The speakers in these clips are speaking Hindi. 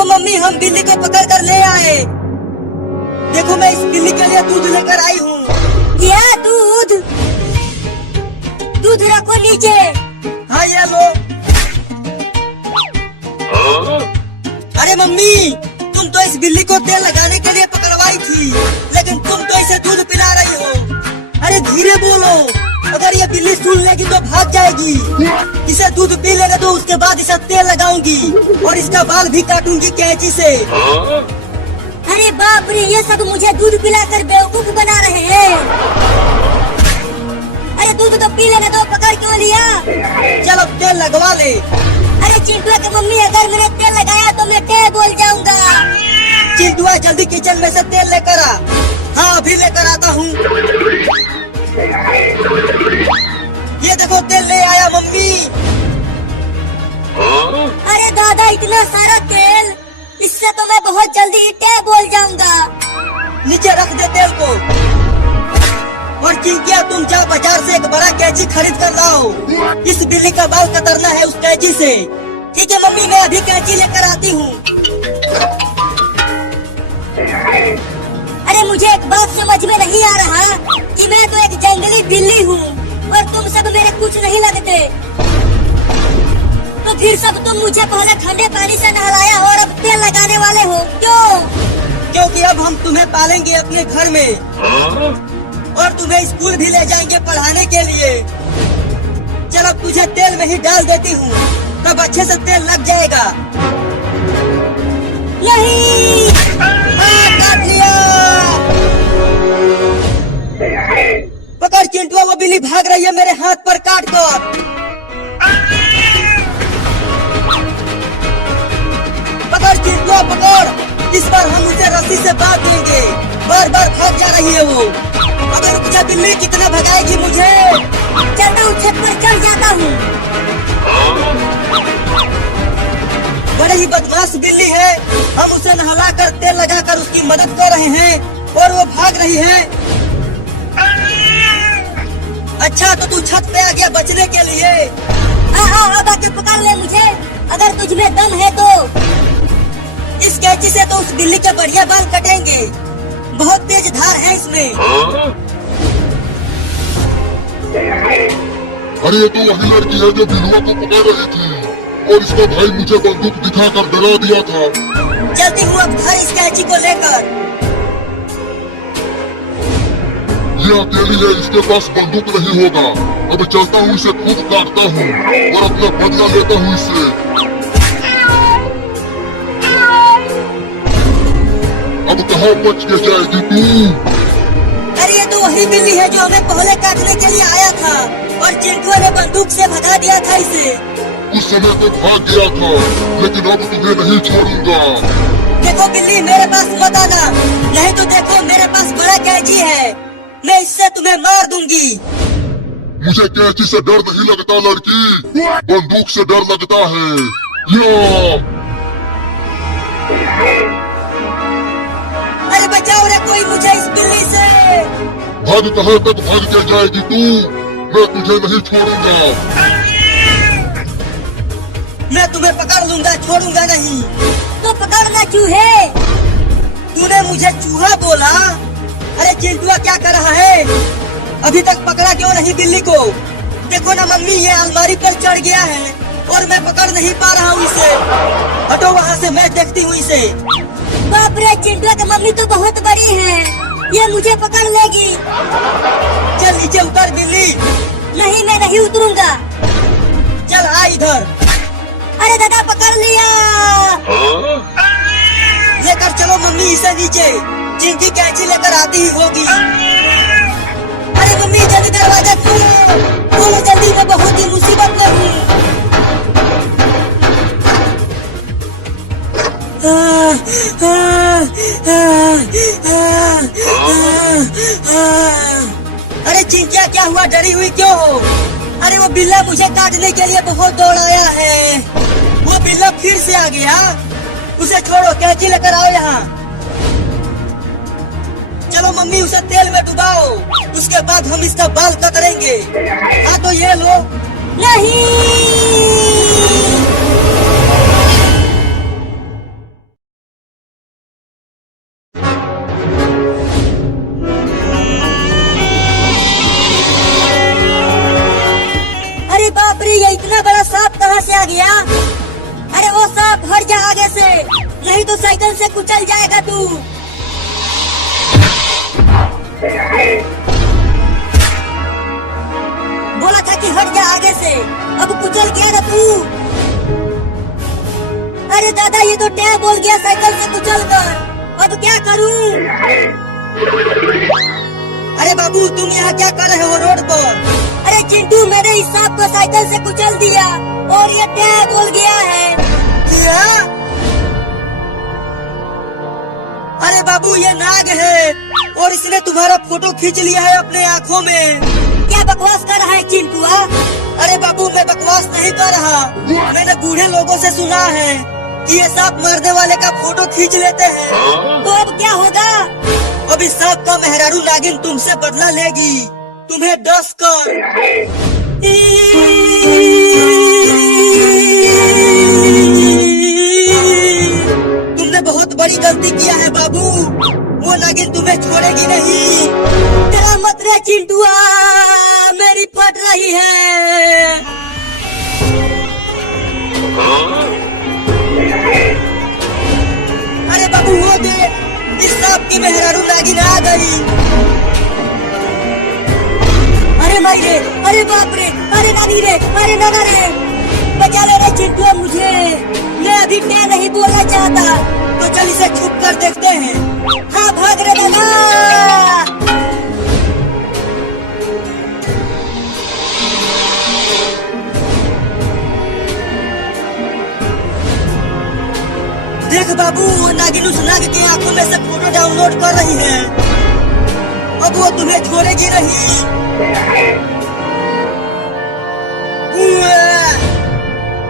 देखो मम्मी, हम बिल्ली को पकड़ कर ले आए। देखो मैं इस बिल्ली के लिए दूध लेकर आई हूँ। क्या दूध? दूध रखो नीचे। हाँ ये लो। अरे मम्मी, तुम तो इस बिल्ली को तेल लगाने के लिए पकड़वाई थी, लेकिन तुम तो इसे दूध पिला रही हो। अरे धीरे बोलो, अगर ये बिल्ली सुन लेगी तो भाग जाएगी। इसे दूध पी लेने दो, उसके बाद इसे तेल लगाऊंगी और इसका बाल भी काटूंगी कैंची से। अरे बाप रे, ये सब मुझे दूध पिलाकर बेवकूफ बना रहे हैं। अरे दूध तो पी लेने दो, पकड़ क्यों लिया? चलो तेल लगवा ले। अरे चिंटुआ की मम्मी, अगर मैंने तेल लगाया तो मैं क्या बोल जाऊंगा। चिंटुआ जल्दी किचन में से तेल लेकर आ। हाँ अभी लेकर आता हूँ। ये देखो तेल ले आया मम्मी। अरे दादा, इतना सारा तेल, इससे तो मैं बहुत जल्दी क्या बोल जाऊंगा। नीचे रख दे तेल को। और चिंकिया, तुम जाओ बाजार से एक बड़ा कैंची खरीद कर लाओ। इस बिल्ली का बाल कतरना है उस कैंची से। ठीक है मम्मी, मैं अभी कैंची लेकर आती हूँ। अरे मुझे एक बात समझ में नहीं आ रहा कि मैं तो एक जंगली बिल्ली हूँ और तुम सब मेरे कुछ नहीं लगते। तो फिर सब तुम मुझे पहले ठंडे पानी से नहलाया और अब तेल लगाने वाले हो क्यों? क्योंकि अब हम तुम्हें पालेंगे अपने घर में और तुम्हें स्कूल भी ले जाएंगे पढ़ाने के लिए। चलो तुझे तेल में ही डाल देती हूँ, तब अच्छे से तेल लग जाएगा। नहीं, काट लिया। पकड़ चिंटुआ, वो बिल्ली भाग रही है मेरे हाथ पर काट कर। पकड़ चिंटुआ पकड़। इस बार हम उसे रस्सी से बांध देंगे। बार बार भाग जा रही है वो। अगर रुक बिल्ली, कितना भगाएगी मुझे। चलता हूँ, छत पर चढ़ जाता हूँ। बड़े ही बदमाश बिल्ली है। हम उसे नहला कर तेल लगा कर उसकी मदद कर रहे हैं और वो भाग रही है। अच्छा तो तू छत पे आ गया बचने के लिए। अब आके पकड़ ले मुझे, अगर तुझमें दम है तो। इस कैंची से तो उस बिल्ली के बढ़िया बाल कटेंगे। बहुत तेज धार है इसमें। अरे ये तो वही लड़की है जो बिलुआ को पकड़ रही थी और इसका भाई मुझे बंदूक दिखाकर डरा दिया था। चलती हूँ अब घर इस कैंची को लेकर। ये अकेली है, इसके पास बंदूक नहीं होगा। अब चलता हूँ, इसे खुद काटता हूँ और अपना बदला लेता हूँ इससे। अब कहाँ बच के जाएगी तू? अरे ये तो वही बिल्ली है जो हमें पहले काटने के लिए आया था और चिंटुआ ने बंदूक से भगा दिया था इसे। उस समय तो भाग गया था, लेकिन अब तुम्हें नहीं छोड़ूंगा। देखो बिल्ली, मेरे पास मत आना, नहीं तो देखो मेरे पास बड़ा कैंची है। मैं इससे तुम्हें मार दूंगी। मुझे कैंची से डर नहीं लगता लड़की, बंदूक से डर लगता है। या अरे बचाओ रे कोई मुझे इस बिल्ली से। भाग, कहाँ तक भाग के जाएगी तू? मैं तुझे नहीं छोड़ूंगा। मैं तुम्हें पकड़ लूंगा, छोड़ूंगा नहीं। तो पकड़ना चूहे। तूने मुझे चूहा बोला? अरे चिंटुआ क्या कर रहा है? अभी तक पकड़ा क्यों नहीं बिल्ली को? देखो ना मम्मी, ये अलमारी पर चढ़ गया है और मैं पकड़ नहीं पा रहा हूँ इसे। हटो वहाँ से, मैं देखती हूँ इसे। बाप रे, चिंटुआ की मम्मी तो बहुत बड़ी है, ये मुझे पकड़ लेगी। चल नीचे उतर बिल्ली। नहीं, मैं नहीं उतरूंगा। चल आ इधर। अरे दादा, पकड़ लिया। लेकर चलो मम्मी इसे नीचे। चिंकी कैंची लेकर आती ही होगी। अरे मम्मी जल्दी दरवाजा खोलो, खोलो जल्दी, मैं बहुत ही मुसीबत में हूँ। अरे चिंकिया क्या हुआ, डरी हुई क्यों हो? अरे वो बिल्ला मुझे काटने के लिए बहुत दौड़ाया है। वो बिल्ला फिर से आ गया। उसे छोड़ो, कैंची लेकर आओ यहाँ। चलो मम्मी उसे तेल में डुबाओ, उसके बाद हम इसका बाल कतरेंगे। हाँ तो ये लो। नहीं। आगे से, नहीं तो साइकिल से कुचल जाएगा तू। बोला था कि हट जा आगे से, अब कुचल गया ना तू। अरे दादा ये तो टैब बोल गया साइकिल से कुचल कर, अब क्या करूं? अरे बाबू तुम यहाँ क्या कर रहे हो रोड पर? अरे चिंटू मेरे इस सांप को साइकिल से कुचल दिया और ये टैब बोल गया है। क्या? अरे बाबू ये नाग है और इसने तुम्हारा फोटो खींच लिया है अपने आँखों में। क्या बकवास कर रहा है चिंटू? अरे बाबू मैं बकवास नहीं कर रहा, मैंने बूढ़े लोगों से सुना है कि ये सांप मरने वाले का फोटो खींच लेते हैं। तो अब क्या होगा? अब इस सांप का मेहरारू नागिन तुमसे बदला लेगी, तुम्हें 10 कर। तुमने बहुत बड़ी गलती किया है बाबू, वो नागिन तुम्हें छोड़ेगी नहीं। तेरा मत रे चिंटुआ, मेरी फट रही है। अरे बाबू वो देख, इस सांप की मेहरारू नागिन आ गई। अरे माई रे, अरे बाप रे, अरे नानी रे, अरे नाना रे, बचा ले रे चिंटुआ मुझे, मैं अभी मैं नहीं बोलना चाहता। तो चल इसे छुप कर देखते हैं। हाँ भाग रे दादा। देख बाबू वो नागिन उस नाग की आंखों में से फोटो डाउनलोड कर रही है, अब वो तुम्हें छोड़ेगी नहीं।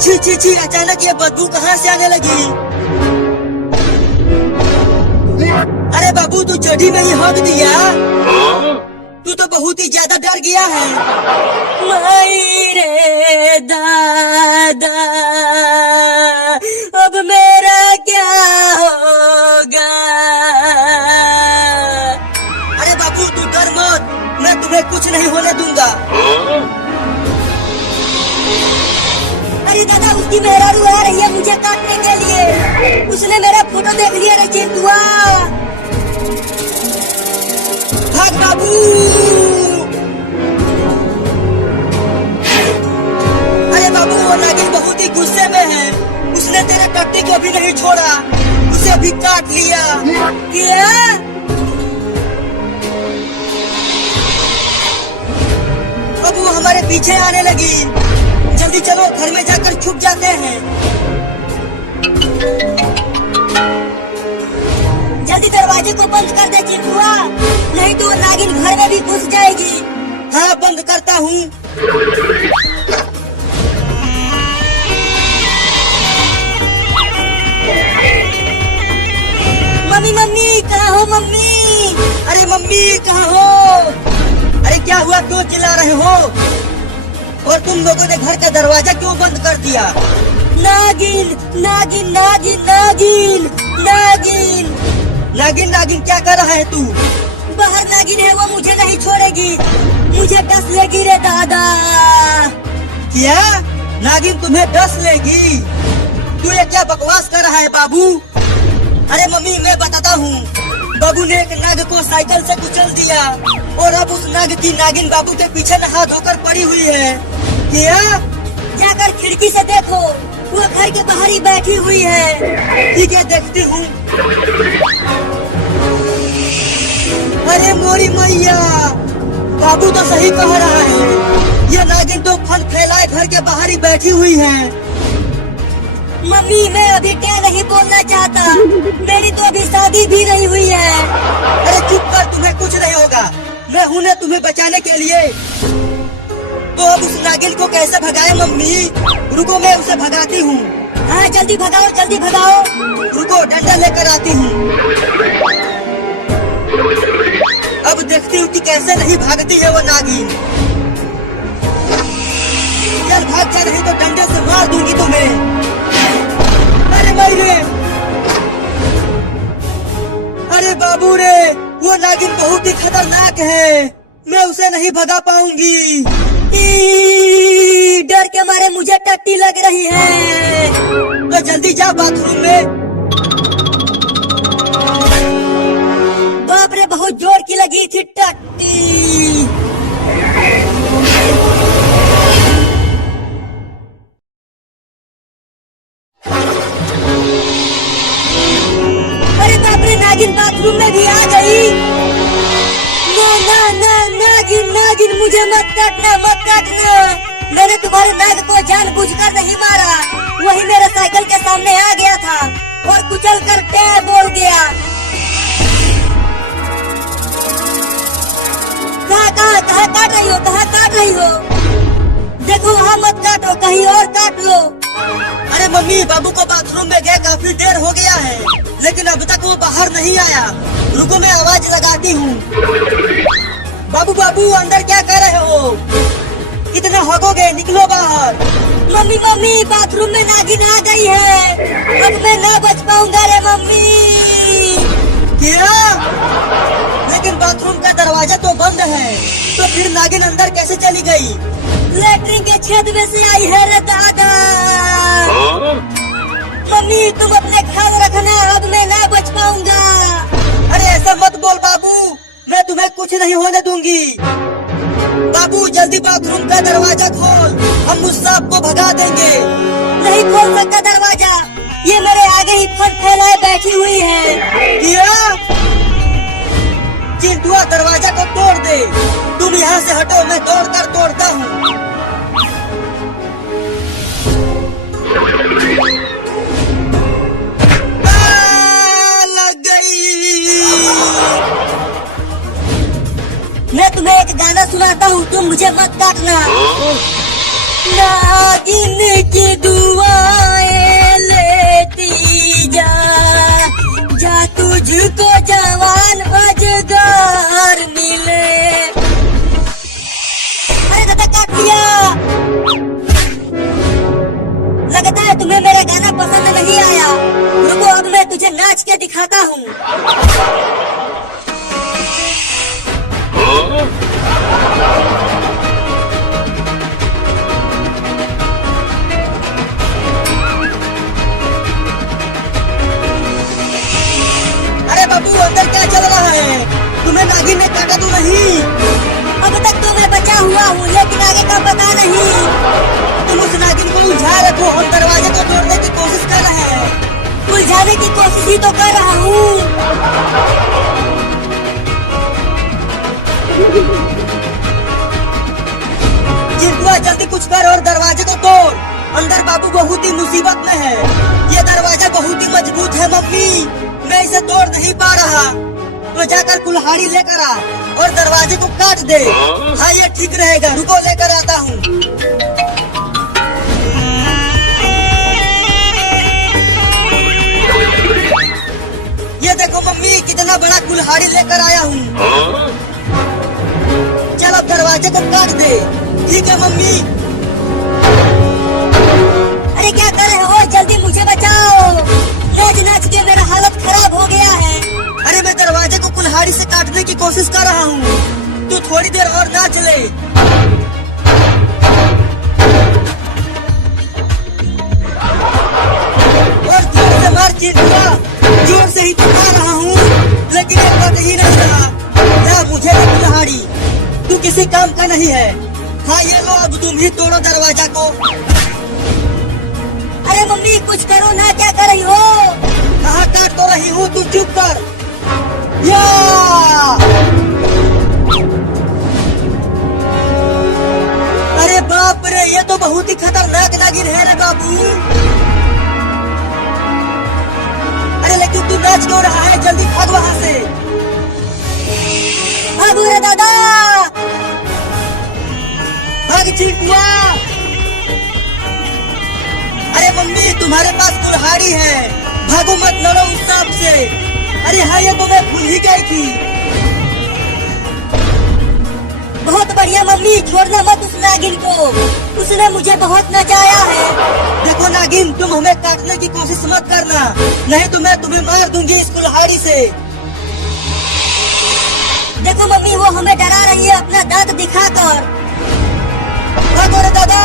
छी छी छी, अचानक ये बदबू कहाँ से आने लगी? अरे बाबू तू चढ़ी में ही हक दिया, तू तो बहुत ही ज्यादा डर गया है। माई रे दादा, अब मेरा क्या होगा? अरे बाबू तू डर मत, मैं तुम्हें कुछ नहीं होने दूंगा। अरे दादा उसकी मेहरारू आ रही है मुझे काटने के लिए, उसने मेरा फोटो देख लिया रे चिंटुआ। भाग बाबू। अरे बाबू वो नागिन बहुत ही गुस्से में है, उसने तेरे टट्टी को भी नहीं छोड़ा, उसे भी काट लिया। क्या? अब वो हमारे पीछे आने लगी, जल्दी चलो घर में जाकर छुप जाते हैं। जल्दी दरवाजे को बंद कर दे चिंटुआ, नहीं तो नागिन घर में भी घुस जाएगी। हाँ बंद करता हूँ। मम्मी मम्मी कहाँ हो मम्मी? अरे मम्मी कहाँ हो? अरे क्या हुआ, क्यों चिल्ला रहे हो? और तुम लोगों ने घर का दरवाजा क्यों बंद कर दिया? नागिन नागिन नागिन नागिन नागिन नागिन नागिन क्या कर रहा है तू? बाहर नागिन है, वो मुझे नहीं छोड़ेगी, मुझे डस लेगी रे दादा। क्या? नागिन तुम्हें डस लेगी? तू ये क्या बकवास कर रहा है बाबू? अरे मम्मी मैं बताता हूँ, बाबू ने एक नाग को साइकिल से कुचल दिया और अब उस नाग की नागिन बाबू के पीछे नहा धोकर पड़ी हुई है। क्या? जाकर खिड़की से देखो, वो घर के बाहर ही बैठी हुई है। ठीक है देखती हूँ। अरे मोरी मैया, बाबू तो सही कह रहा है, ये नागिन तो फन फैलाए घर के बाहर ही बैठी हुई है। मम्मी मैं अभी क्या नहीं बोलना चाहता, मेरी तो अभी शादी भी नहीं हुई है। अरे चुप कर, तुम्हें कुछ नहीं होगा, मैं हूँ ना तुम्हें बचाने के लिए। तो अब उस नागिन को कैसे भगाए मम्मी? रुको मैं उसे भगाती हूँ। हाँ जल्दी भगाओ जल्दी भगाओ। रुको डंडा लेकर आती हूँ। अब देखती हूँ कि कैसे नहीं भागती है वो नागिन। चल भाग जा, नहीं तो डंडे से मार दूंगी तुम्हें। अरे मेरे, अरे बाबू रे, वो नागिन बहुत ही खतरनाक है, मैं उसे नहीं भगा पाऊंगी। डर के मारे मुझे टट्टी लग रही है। अबे जल्दी जा बाथरूम में। बाप रे, बहुत जोर की लगी थी टट्टी। अरे बाप रे, नागिन बाथरूम में भी आ गई। ना ना ना, नागिन नागिन, मुझे मत काटना, मत काटना। मैंने तुम्हारे नाग को जानबूझकर नहीं मारा, वही मेरे साइकिल के सामने आ गया था और कुचल कर पैर बोल गया। कहाँ काट रही हो, कहाँ काट रही हो? देखो वहाँ मत काटो, कहीं और काट लो। अरे मम्मी, बाबू को बाथरूम में गए काफी देर हो गया है, लेकिन अब तक वो बाहर नहीं आया। रुको मैं आवाज लगाती हूँ। बाबू बाबू, अंदर क्या कर रहे हो? कितना होगोगे, निकलो बाहर। मम्मी मम्मी, बाथरूम में नागिन आ गई है, अब मैं ना बच पाऊंगा रे मम्मी। क्या? लेकिन बाथरूम का दरवाजा तो बंद है, तो फिर नागिन अंदर कैसे चली गई? लेटरिन के छेद में से आई है रे दादा। मम्मी तुम अपने ख्याल रखना, अब मैं ना बच पाऊंगा। अरे ऐसा मत बोल बाबू, मैं तुम्हें कुछ नहीं होने दूंगी। बाबू जल्दी बाथरूम का दरवाजा खोल, हम उस सांप को भगा देंगे। नहीं खोल सकता दरवाजा, ये मेरे आगे ही फन फैलाए बैठी हुई है। क्या? चिंटुआ दरवाजा को तोड़ दे। तुम यहाँ से हटो, मैं दौड़कर तोड़ता हूँ। लग गई। मैं तुम्हें एक गाना सुनाता हूँ, तुम मुझे मत काटना। नागिन की दुआएं लेती जा, जा तुझको जवान अजगर मिले। अरे दादा काट लिया। लगता है तुम्हें मेरा गाना पसंद नहीं आया। रुको अब मैं तुझे नाच के दिखाता हूँ। अरे बाबू, अंदर क्या चल रहा है? तुम्हें नागिन ने काटा तो नहीं? अब तक तो मैं बचा हुआ हूँ, लेकिन आगे का पता नहीं। तुम उस नागिन को उलझा रखो, हम दरवाजे को तोड़ने की कोशिश कर रहे हैं। उलझाने की कोशिश ही तो कर रहा हूँ। चिंटुआ जल्दी कुछ कर और दरवाजे को तोड़। अंदर बाबू बहुत ही मुसीबत में है। ये दरवाजा बहुत ही मजबूत है मम्मी, मैं इसे तोड़ नहीं पा रहा। तो जाकर कुल्हाड़ी लेकर आ और दरवाजे को काट दे। हाँ ये ठीक रहेगा, रुको लेकर आता हूँ। ये देखो मम्मी, कितना बड़ा कुल्हाड़ी लेकर आया हूँ। चल अब दरवाजे को काट दे। ठीक है मम्मी। अरे क्या कर रहे हो, जल्दी मुझे बचाओ। नाच नाच के मेरा हालत खराब हो गया है। अरे मैं दरवाजे को कुल्हाड़ी से काटने की कोशिश कर रहा हूँ, तू थोड़ी देर और नाच ले। और जोर से मार चिंटुआ, जोर से ही तो मार रहा हूँ, लेकिन ये बात ही नहीं रहा। ना मुझे ना कुल्हाड़ी, तू किसी काम का नहीं है। हाँ ये लो, अब तुम ही तोड़ो दरवाजा को। अरे मम्मी कुछ करो ना, क्या कर रही हो? कहाँ काट तो रही हूँ, तू चुप कर। या! अरे बाप रे, ये तो बहुत ही खतरनाक नागिन है रे बाबू। अरे लेकिन तू नाच क्यों रहा है? जल्दी भाग वहाँ से। भागो रे दादा, भाग चिंटुआ। अरे मम्मी, तुम्हारे पास कुल्हाड़ी है, भागो मत, लड़ो उस सांप से। अरे हाँ, ये तो मैं भूल ही गई थी। बहुत बढ़िया मम्मी, छोड़ना मत उस नागिन को, उसने मुझे बहुत नचाया है। देखो नागिन, तुम हमें काटने की कोशिश मत करना, नहीं तो मैं तुम्हें मार दूंगी इस कुल्हाड़ी से। देखो मम्मी, वो हमें डरा रही है अपना दांत दिखाकर। भागो रे दादा।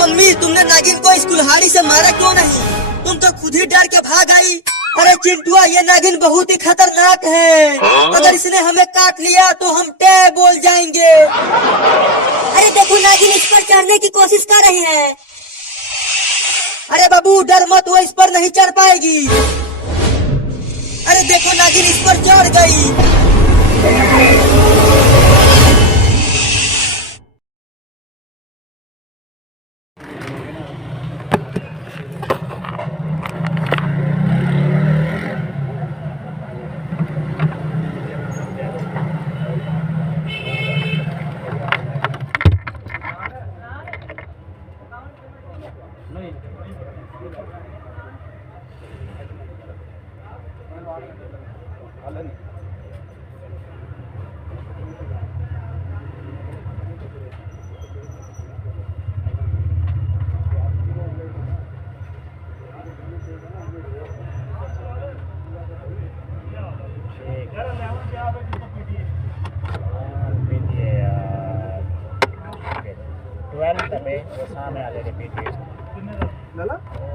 मम्मी, तुमने नागिन को इस कुल्हाड़ी से मारा क्यों नहीं? तुम तो खुद ही डर के भाग आई। अरे चिंटुआ, ये नागिन बहुत ही खतरनाक है। अगर इसने हमें काट लिया तो हम टे बोल जाएंगे। अरे देखो, नागिन इस पर चढ़ने की कोशिश कर रही है। अरे बाबू डर मत, वो इस पर नहीं चढ़ पाएगी। अरे देखो, नागिन इस पर चढ़ गई।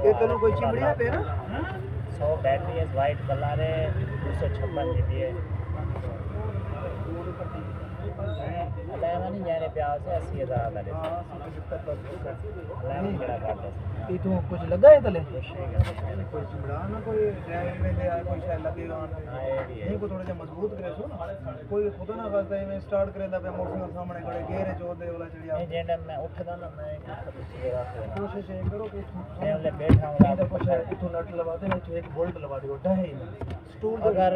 ये तनो कोई चिमड़िया पे ना 100 बैटरी है, वाइट कलर है, 256 जीबी है। नहीं जाने प्यार से 80,000 लगे। ये तो कुछ लगा है तले कोई चिमड़ा ना कोई ड्राइवर में ले कोई शायद लगेगा नहीं को थोड़ा सा मजबूत करे सो ना कोई खुदा ना करता है मैं स्टार्ट करेंदा पे मोटरसाइकिल सामने खड़े गेरे चोदे वाला चिड़िया नहीं जेंडा मैं उठदा ना मैं कोशिश ये करो कि मैं उले बैठा हूं तो कुछ इतो नट लगा दे तो एक बोल्ट लगा दियो ढाई स्टूल अगर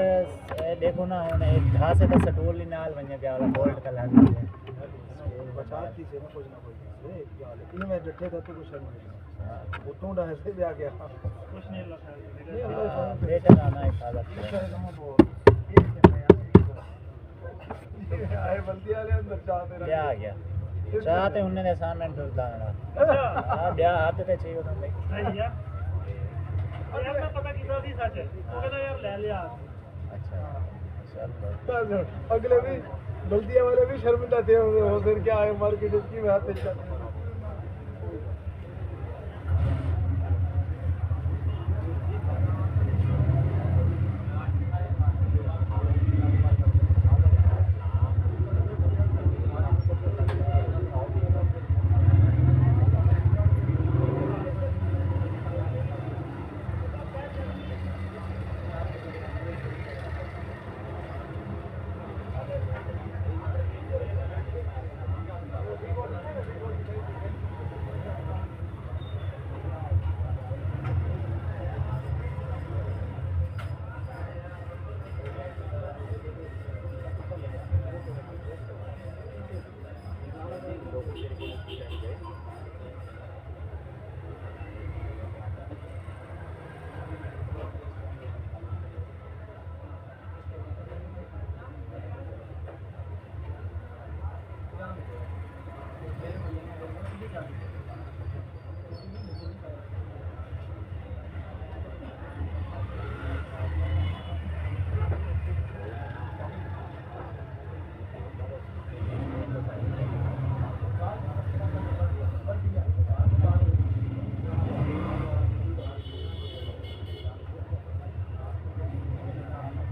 देखो ना हुन एक घास से तो स्टूल ही नाल वने पे वाला बोल्ट का लग गया बचा थी से ना कुछ ये मैं डटे था तो कुछ नहीं वो तो डांस से भी आ गया कुछ नहीं लगा बेटा ना हिफाजत आए बल्दी वाले अंदर चाहते क्या आ गया चाहते उन्होंने असाइनमेंट डरदा ना हां ब्याह हाथ पे चाहिए तुम भाई यार अरे मैं पता किसा सी सच वो कहता यार ले लिया अच्छा चल अगले भी बल्दिया वाले भी शर्मिंदा थे हो फिर क्या है मार्केट इसकी में हाथ चल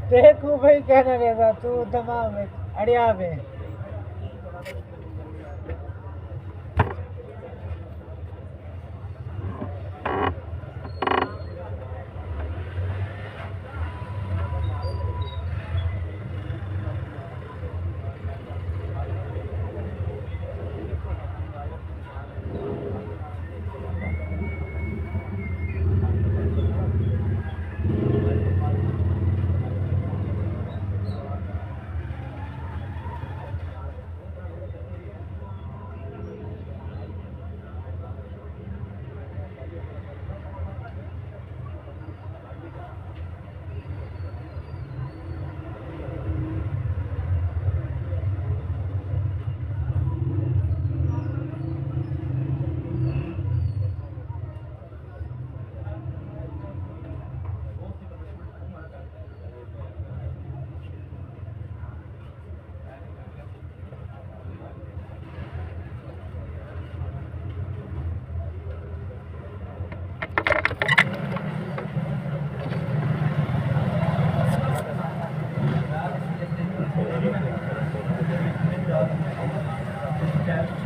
देखो भाई कहना रहेगा तू दिमाग में अड़िया में है